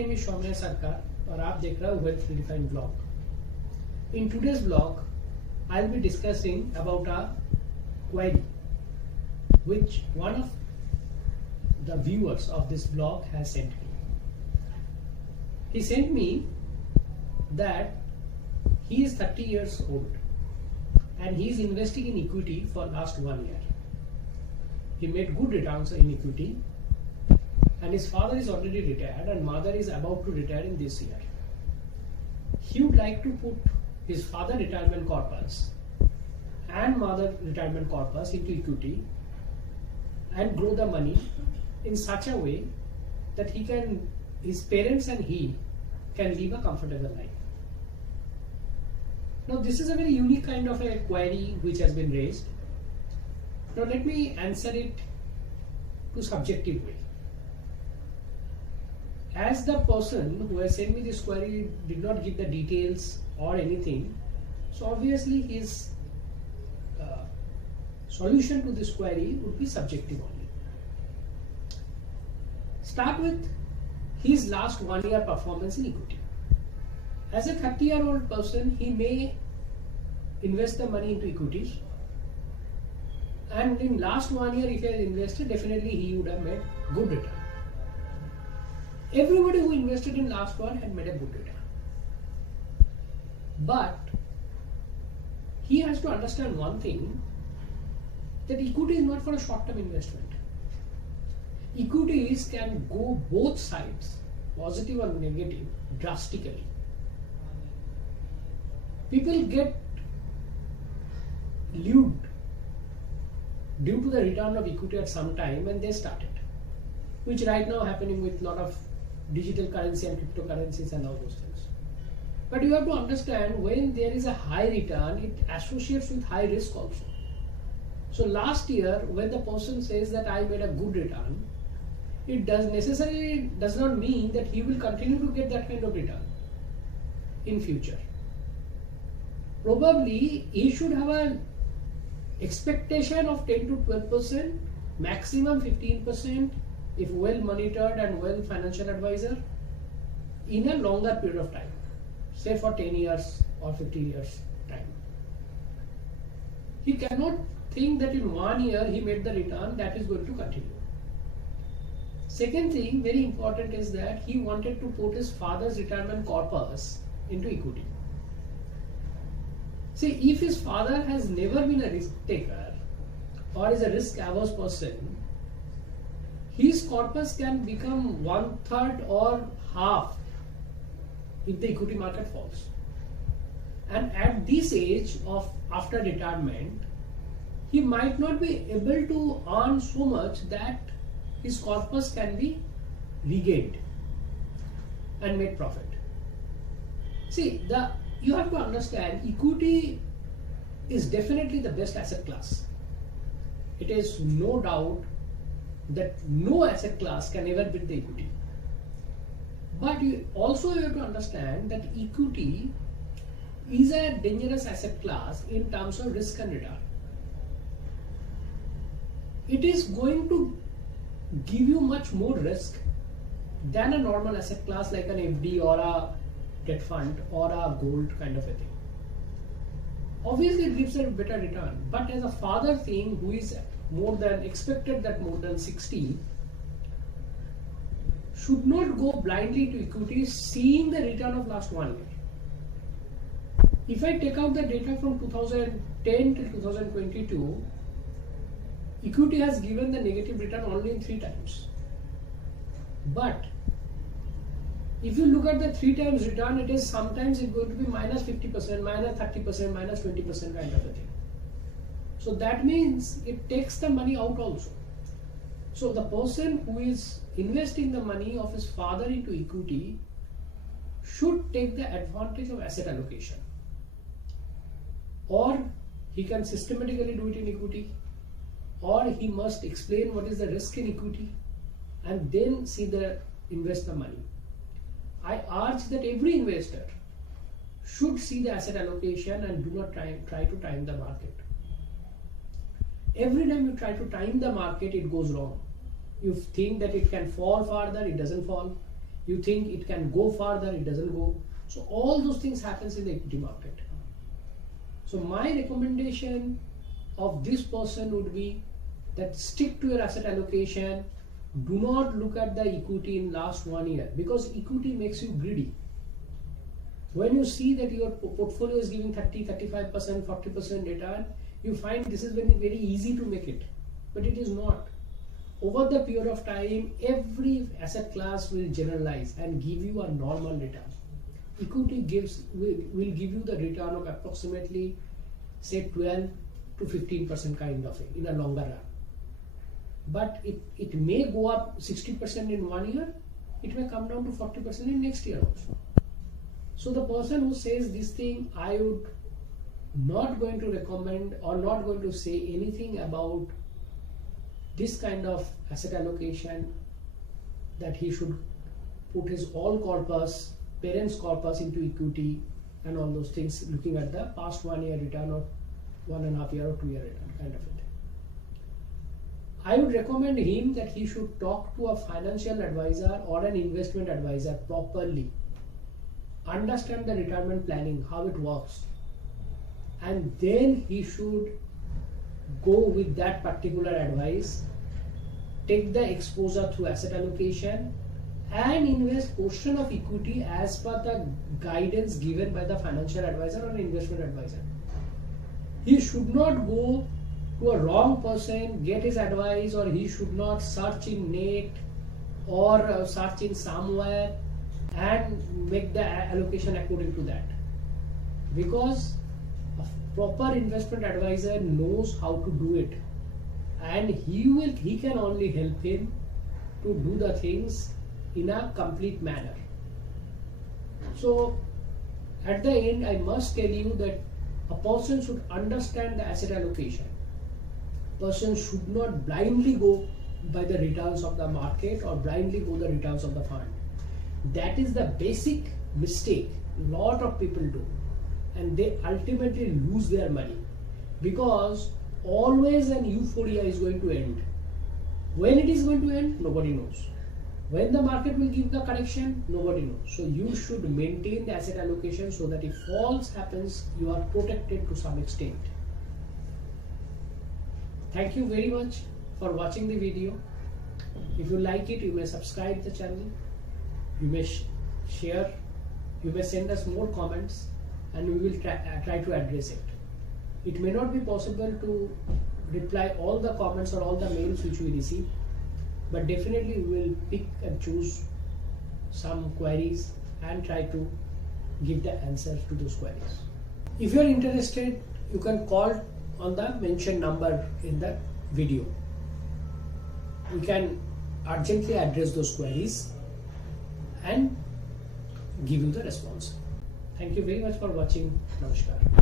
name is Soumya Sarkar और आप देख रहे हो Wealth Redefine blog. In today's blog, I'll be discussing about a query which one of the viewers of this blog has sent me. He sent me that he is 30 years old and he is investing in equity for last 1 year. He made good returns in equity and his father is already retired and mother is about to retire in this year. He would like to put his father retirement corpus and mother retirement corpus into equity and grow the money in such a way that his parents and he can live a comfortable life. Now this is a very unique kind of a query which has been raised. Now let me answer it to subjective way. As the person who has sent me this query did not give the details or anything, so obviously his solution to this query would be subjective only. Start with his last 1 year performance in equity. As a 30-year-old person, he may invest the money into equities, and in last 1 year if he has invested, definitely he would have made good return. Everybody who invested in last one had made a good return. But he has to understand one thing, that equity is not for a short-term investment. Equities can go both sides, positive or negative, drastically. People get lured due to the return of equity at some time and they started, which right now happening with lot of digital currency and cryptocurrencies and all those things. But you have to understand, when there is a high return, it associates with high risk also. So last year, when the person says that I made a good return, it does not mean that he will continue to get that kind of return in future. Probably he should have an expectation of 10 to 12%, maximum 15% if well monitored and well financial advisor in a longer period of time, say for 10 years or 15 years time. He cannot think that in 1 year he made the return that is going to continue. Second thing, very important, is that he wanted to put his father's retirement corpus into equity. See, if his father has never been a risk taker or is a risk averse person, his corpus can become 1/3 or half if the equity market falls. And at this age of after retirement, he might not be able to earn so much that his corpus can be regained and make profit. See, you have to understand, equity is definitely the best asset class. It is no doubt that no asset class can ever beat the equity. But you also have to understand that equity is a dangerous asset class in terms of risk and return. It is going to give you much more risk than a normal asset class like an FD or a debt fund or a gold kind of a thing. Obviously it gives a better return, but as a father thing who is more than 60 should not go blindly to equity seeing the return of last 1 year. If I take out the data from 2010 till 2022, equity has given the negative return only in 3 times. But if you look at the 3 times return, it is sometimes it's going to be minus 50%, minus 30%, minus 20% kind of a thing. So that means it takes the money out also. So the person who is investing the money of his father into equity should take the advantage of asset allocation. Or he can systematically do it in equity, or he must explain what is the risk in equity and then invest the money. I urge that every investor should see the asset allocation and do not try to time the market. Every time you try to time the market, it goes wrong. You think that it can fall further, it doesn't fall. You think it can go farther, it doesn't go. So all those things happens in the equity market. So my recommendation of this person would be that stick to your asset allocation. Do not look at the equity in last 1 year, because equity makes you greedy. When you see that your portfolio is giving 30, 35%, 40% return, you find this is very, very easy to make it, but it is not. Over the period of time, every asset class will generalize and give you a normal return. Equity will give you the return of approximately say 12 to 15% kind of in a longer run. But it may go up 60% in 1 year, it may come down to 40% in next year also. So the person who says this thing, I would not going to recommend or not going to say anything about this kind of asset allocation, that he should put his all corpus, parents corpus into equity and all those things, looking at the past 1 year return or 1.5 year or 2 year return kind of it. I would recommend him that he should talk to a financial advisor or an investment advisor properly, understand the retirement planning, how it works, and then he should go with that particular advice, take the exposure through asset allocation and invest portion of equity as per the guidance given by the financial advisor or investment advisor. He should not go to a wrong person, get his advice, or he should not search in net or search in somewhere and make the allocation according to that. Because a proper investment advisor knows how to do it, and he can only help him to do the things in a complete manner. So at the end, I must tell you that a person should understand the asset allocation. Person should not blindly go by the returns of the market or blindly go the returns of the fund. That is the basic mistake lot of people do, and they ultimately lose their money, because always an euphoria is going to end. When it is going to end, nobody knows. When the market will give the correction, nobody knows. So you should maintain the asset allocation so that if falls happens, you are protected to some extent. Thank you very much for watching the video. If you like it, you may subscribe the channel, you may share, you may send us more comments, and we will try to address it. It may not be possible to reply all the comments or all the mails which we receive, but definitely we will pick and choose some queries and try to give the answers to those queries. If you are interested, you can call on the mentioned number in the video. We can urgently address those queries and give you the response. Thank you very much for watching. Namaskar.